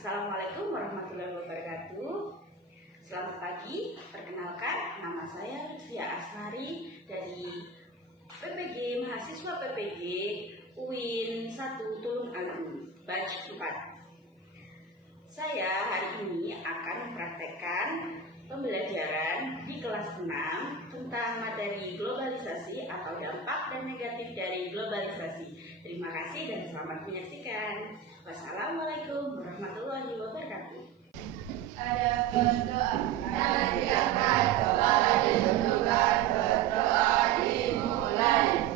Assalamualaikum warahmatullahi wabarakatuh. Selamat pagi, perkenalkan nama saya Lutfia Asmari dari PPG mahasiswa PPG UIN 1 Tulung Agung, batch 4. Saya hari ini akan mempraktekkan pembelajaran di kelas 6 tentang materi globalisasi atau dampak dan negatif dari globalisasi. Terima kasih dan selamat menyaksikan. Wassalamualaikum warahmatullahi wabarakatuh. Ada berdoa. Jangan diangkat, kepala ditundukkan, berdoa dimulai.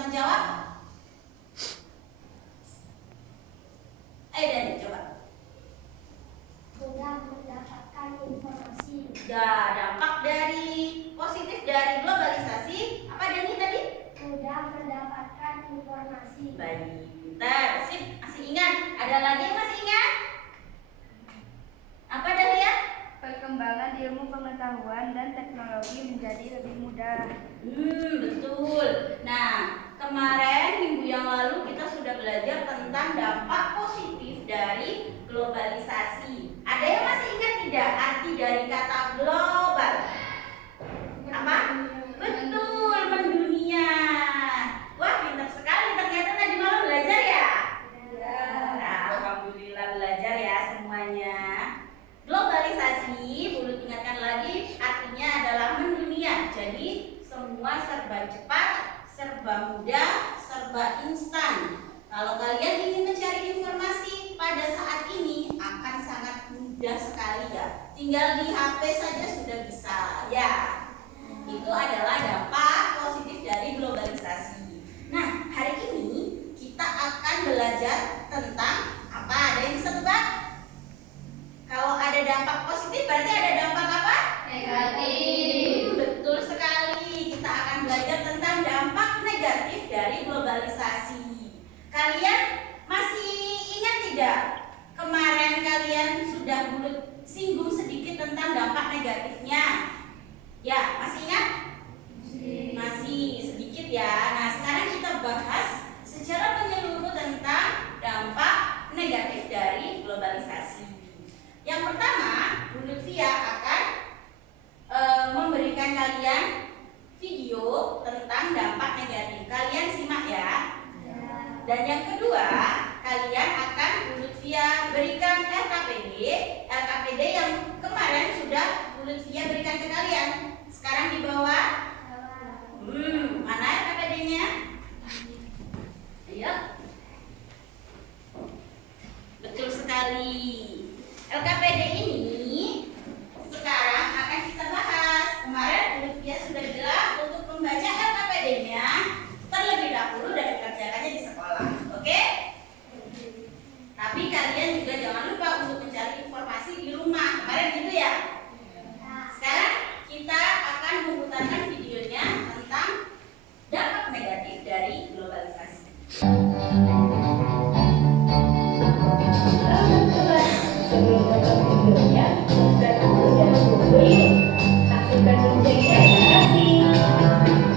bisa menjawab? Ayo Dani, coba. Mudah mendapatkan informasi. Ya, dampak dari positif dari globalisasi apa Dani tadi? Mudah mendapatkan informasi. Baik, pintar, sip, masih ingat? Ada lagi yang masih ingat? Apa Dahlia? Perkembangan ilmu pengetahuan dan teknologi menjadi lebih mudah. Betul. Nah, kemarin minggu yang lalu kita sudah belajar tentang dampak positif dari globalisasi. Ada yang masih ingat tidak arti dari kata global? Apa? Betul, mendunia. Wah, pintar sekali ternyata tadi malam belajar ya? Nah, alhamdulillah belajar ya semuanya. Globalisasi, Bulut ingatkan lagi, artinya adalah mendunia. Jadi semua serba cepat, serba mudah, serba instan. Kalau kalian ingin mencari informasi pada saat ini akan sangat mudah sekali ya. Tinggal di HP saja sudah bisa ya. Itu adalah dampak positif dari globalisasi. Nah, hari ini kita akan belajar tentang apa? Ada yang bisa tebak? Kalau ada dampak positif berarti ada dampak apa? Negatif. Betul sekali. Kita akan belajar tentang dampak negatif dari globalisasi. Kalian masih ingat tidak? Kemarin kalian sudah Bulut singgung sedikit tentang dampak negatifnya. Ya, masih ingat? Masih sedikit ya. Nah, sekarang kita bahas secara menyeluruh tentang dampak negatif dari globalisasi. Yang pertama, Bu Lutfia akan memberikan kalian video tentang dampak negatif. Kalian simak ya. Dan yang kedua, kalian akan Bu Lutfia berikan LKPD yang kemarin sudah Bu Lutfia berikan ke kalian. Sekarang di bawah. Mana LKPD-nya? Ayo. Betul sekali. LKPD ini sekarang akan kita bahas. Kemarin Bu Lutfia sudah bilang untuk membaca LKPD-nya terlebih dahulu dan dikerjakannya di sekolah. Oke? Tapi kalian juga jangan lupa untuk mencari informasi di rumah. Kemarin gitu ya? Sekarang kita akan memutarkan videonya tentang dampak negatif dari globalisasi. Sebelum menonton videonya, subscribe dulu channel Bobo ini. Aktifkan loncengnya, terima kasih.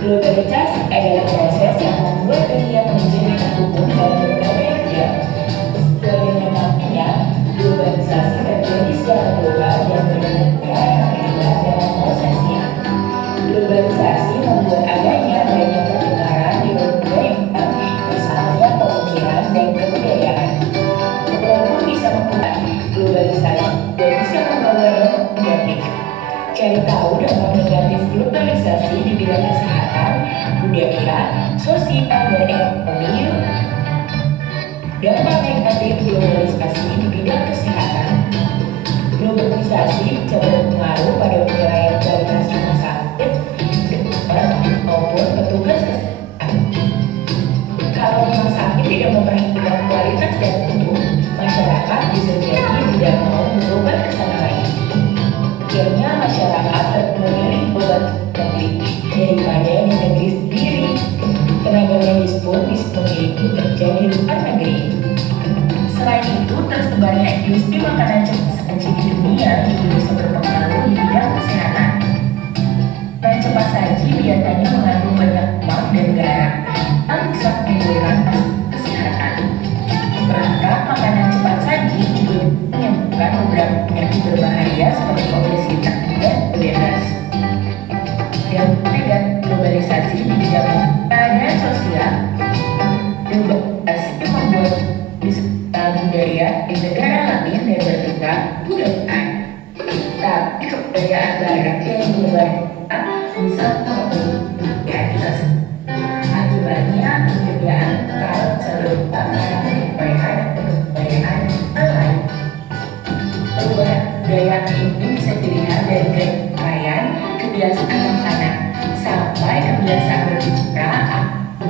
Globalisasi adalah proses yang membuat dunia menjadi terhubung dalam berbagai bidang. Sesuai dengan artinya, globalisasi terjadi secara global dan bernegara yang terlibat dalam prosesnya. Globalisasi membuat adanya banyak pertukaran di berbagai bidang, misalnya pemikiran dan kebudayaan. Walaupun bisa membuat globalisasi dan bisa membawa dampak negatif. Cari tahu dampak negatif globalisasi di bidang kesehatan, budaya, sosial, dan ekonomi yuk. Dampak negatif globalisasi di bidang kesehatan. Globalisasi bisa berpengaruh pada penilaian kualitas rumah sakit, dokter, maupun petugas kesehatan. Kalau rumah sakit tidak memperhatikan kualitas dan mutu, masyarakat bisa jadi tidak mau berobat ke sana lagi. Akhirnya masyarakat memilih obat publik daripada di negeri sendiri. Tenaga medis pun bisa memilih bekerja di luar negeri. Selain itu, tersebarnya industri makanan cepat saji di dunia juga bisa berpengaruh di bidang kesehatan.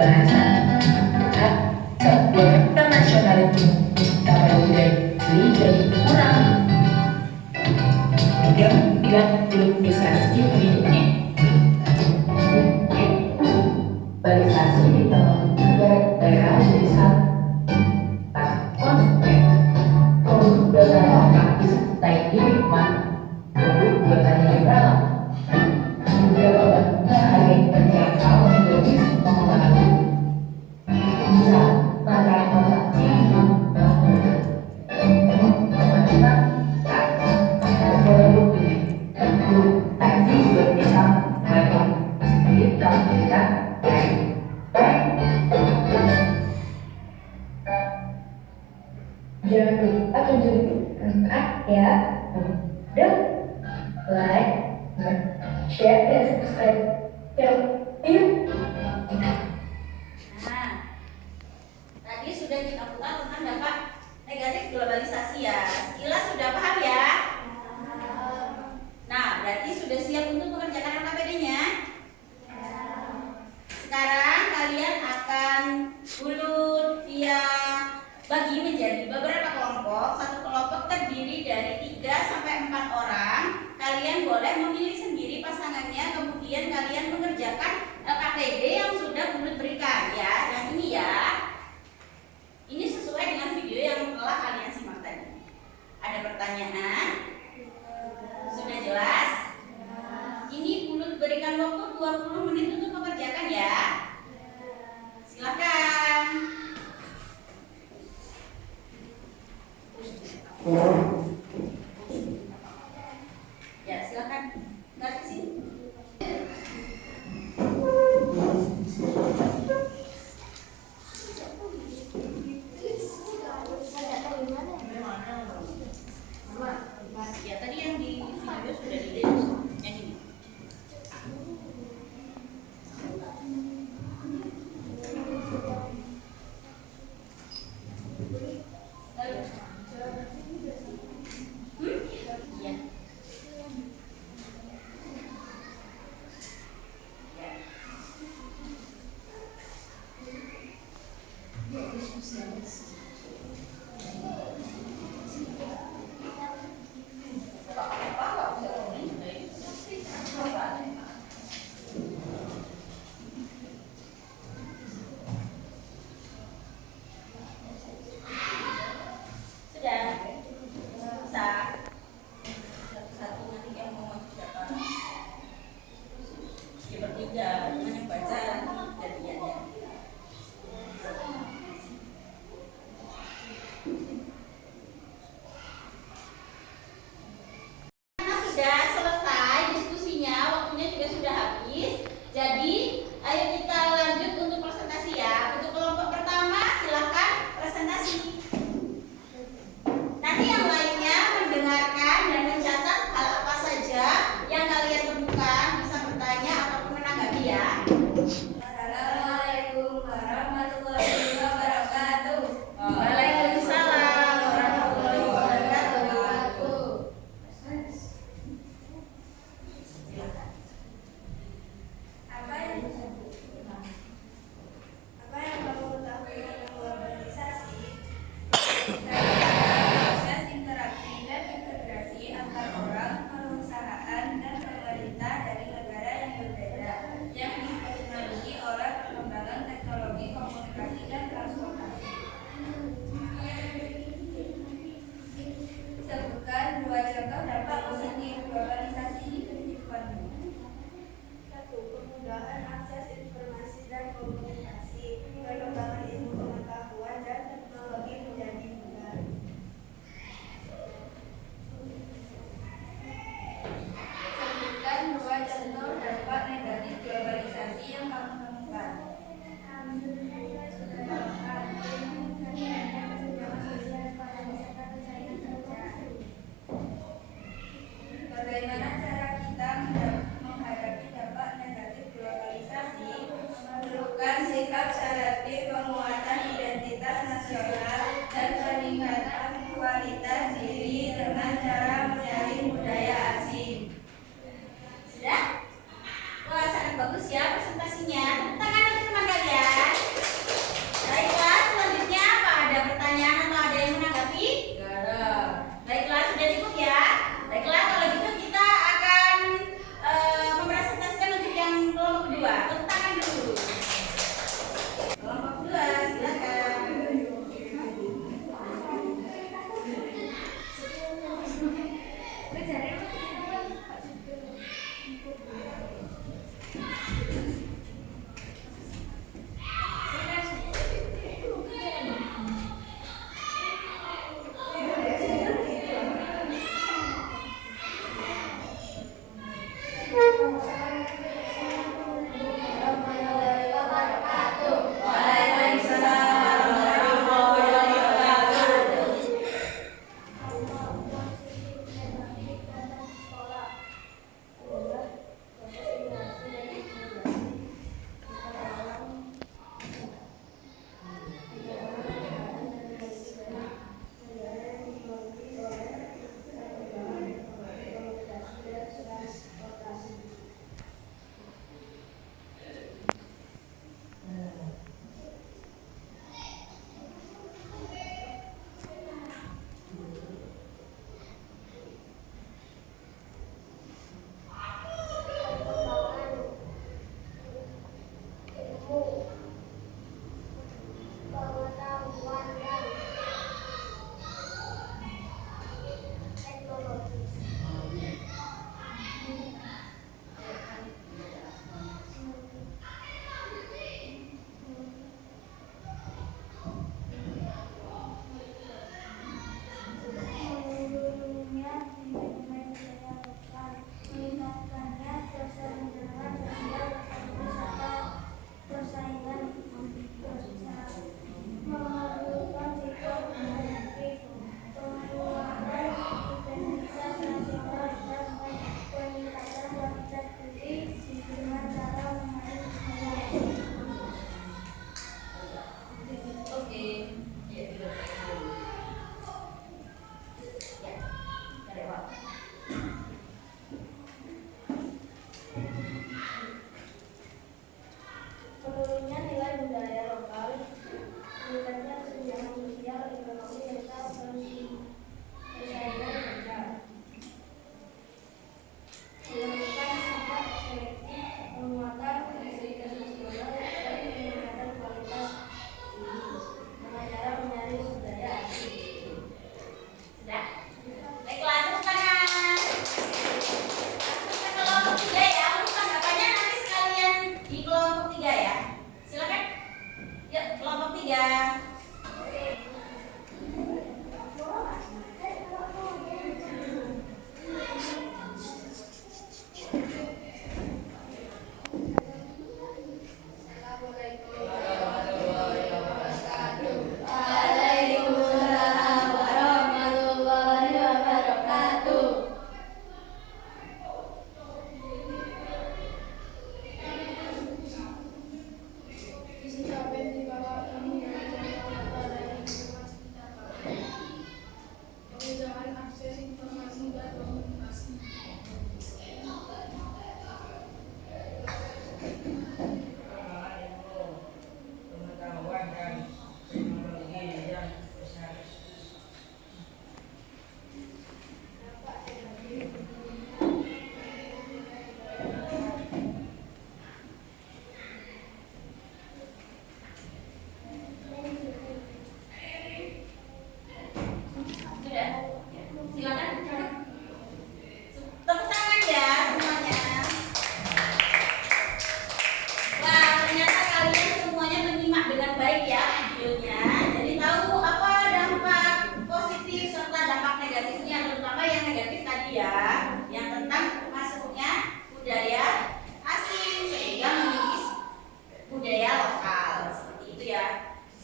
bahasa atau nasional itu kapal budaya ini jadi kurang. Yang tidak globalisasi hidupnya. Globalisasi dibangun negara-negara jadi satu. Konsep produk dalam praktis naik hikmah produk buatannya yang dalam. Juga harga terjangkau menjadi pengembangan. Bisa mata-mata yang tapi juga bisa banyak sedikit kalau kita jangan lupa tunjukkan ya, don't like, share dan subscribe yuk. Nah, tadi sudah kita putar tentang dampak negatif globalisasi ya. Sekilas sudah paham ya? Nah, berarti sudah siap untuk mengerjakan LKPD-nya? Sekarang kalian akan ulut via bagi menjadi beberapa kelompok. Satu kelompok terdiri dari 3 sampai 4 orang. Kalian boleh memilih sendiri pasangannya, kemudian kalian mengerjakan LKPD yang sudah Bulut berikan ya. Yang ini ya. Ini sesuai dengan video yang telah kalian simak tadi. Ada pertanyaan? Sudah jelas? Ini Bulut berikan waktu 20 menit untuk mengerjakan ya. Silakan. Ya, silakan. Nggak ke sini. Ya, tadi yang di video sudah dilihat. Yang ini.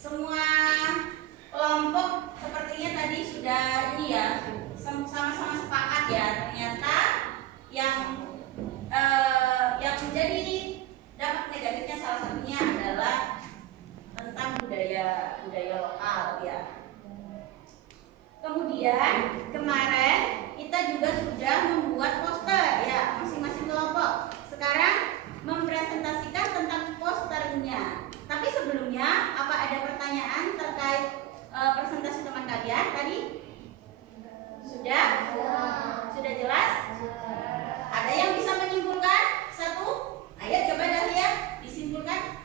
semua kelompok sepertinya tadi sudah ini ya, sama-sama sepakat ya, ternyata yang menjadi dampak negatifnya salah satunya adalah tentang budaya lokal ya. Kemudian kemarin kita juga sudah membuat poster ya, masing-masing kelompok. Sekarang mempresentasikan tentang posternya. Tapi sebelumnya apa ada pertanyaan terkait presentasi teman kalian tadi? Sudah? Sudah jelas? Ada yang bisa menyimpulkan? Satu? Ayo coba Dahlia disimpulkan.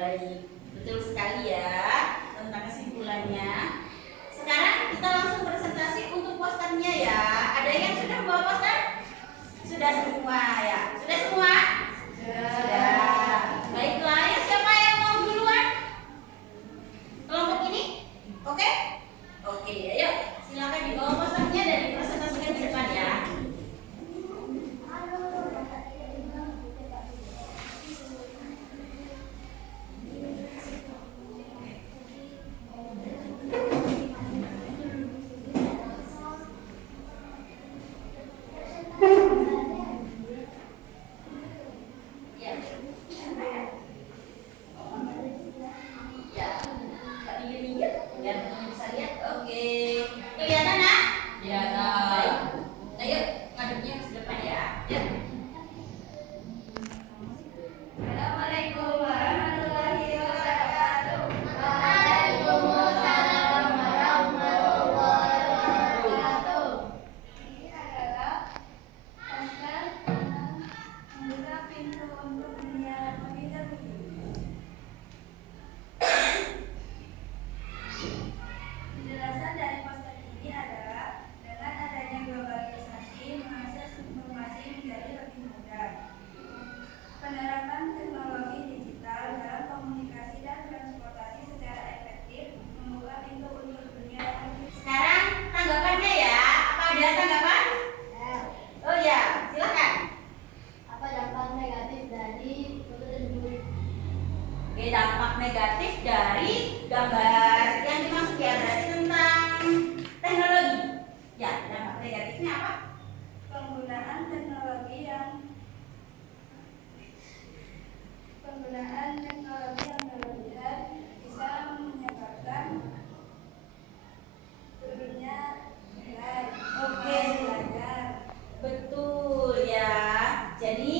Baik, betul sekali ya tentang kesimpulannya. Sekarang kita langsung presentasi untuk posternya ya. Ada yang sudah membawa poster? Sudah semua ya? Sudah semua? Sudah. Baiklah, ya siapa yang mau duluan? Kelompok ini? Oke? Oke, ayo silakan dibawa posternya dan dipresentasikan di depan ya. Dampak negatif dari gambar yang dimaksud ya berarti tentang teknologi. Ya, dampak negatifnya apa? Penggunaan teknologi yang berlebihan bisa menyebabkan turunnya nilai. Oke, betul ya. Jadi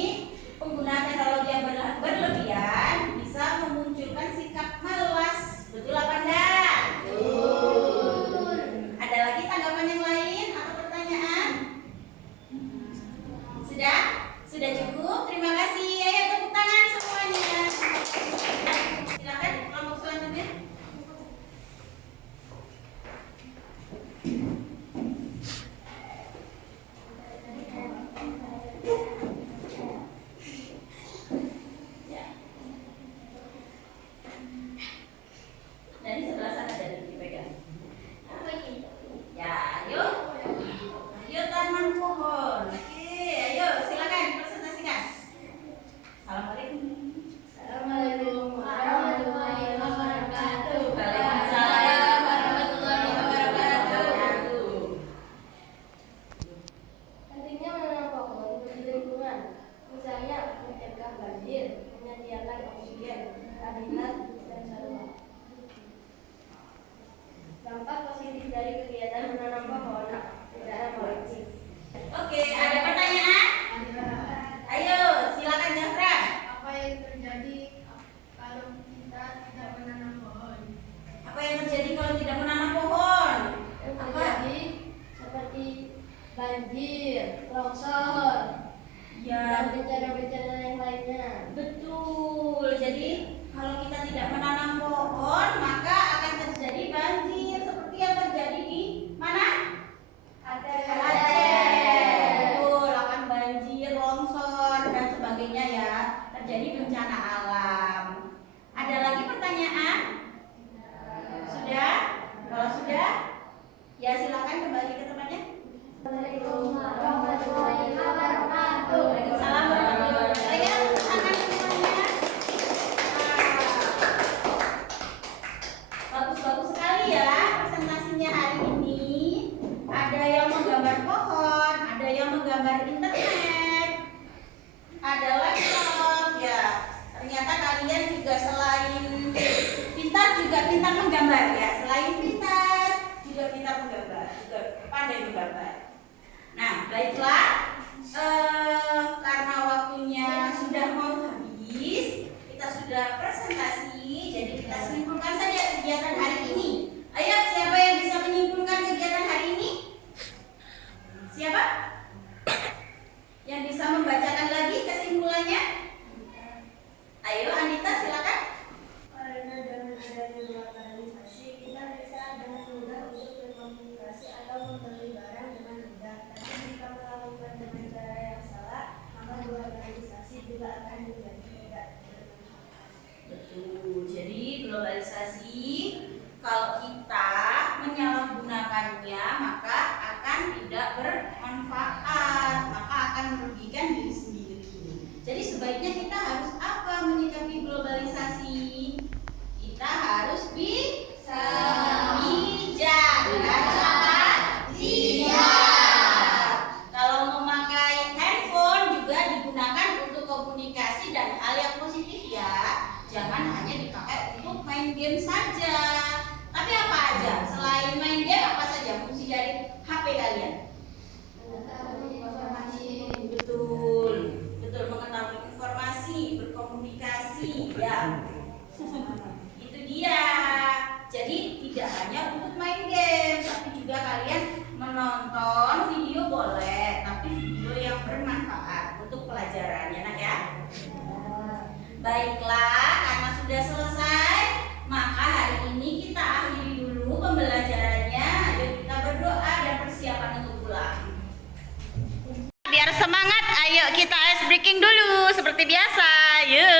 penggunaan teknologi yang berlebihan bisa memunculkan sikap malas Baiklah, karena waktunya sudah mau habis, kita sudah presentasi, jadi kita simpulkan saja kegiatan hari ini. Ayo, siapa yang bisa menyimpulkan kegiatan hari ini? Siapa? Yang bisa membacakan lagi kesimpulannya? Ayo, Anita, silakan. Karena dengan adanya globalisasi, kita bisa dengan mudah untuk berkomunikasi atau membeli barang dengan mudah. Tapi jika melakukan dengan cara yang salah, maka globalisasi juga akan menjadi tidak bermanfaat. Betul. Jadi globalisasi kalau kita menyalahgunakannya maka akan tidak bermanfaat, maka akan merugikan diri sendiri. Jadi sebaiknya kita harus apa menyikapi globalisasi? Kita harus bisa bijak. Harus apa? Bijak. Kalau memakai handphone juga digunakan untuk komunikasi dan hal yang positif ya. Jangan hanya dipakai untuk main game saja. Tapi apa aja? Selain main game, apa saja fungsi dari HP kalian? Betul, betul, mengetahui informasi, berkomunikasi, ya. Itu dia. Jadi tidak hanya untuk main game, tapi juga kalian menonton video boleh, tapi video yang bermanfaat untuk pelajarannya, nak ya. Baiklah, karena sudah selesai, maka hari ini kita akhiri dulu pembelajarannya. Ayo kita berdoa dan persiapan untuk pulang. Biar semangat, ayo kita ice breaking dulu seperti biasa. Yuk.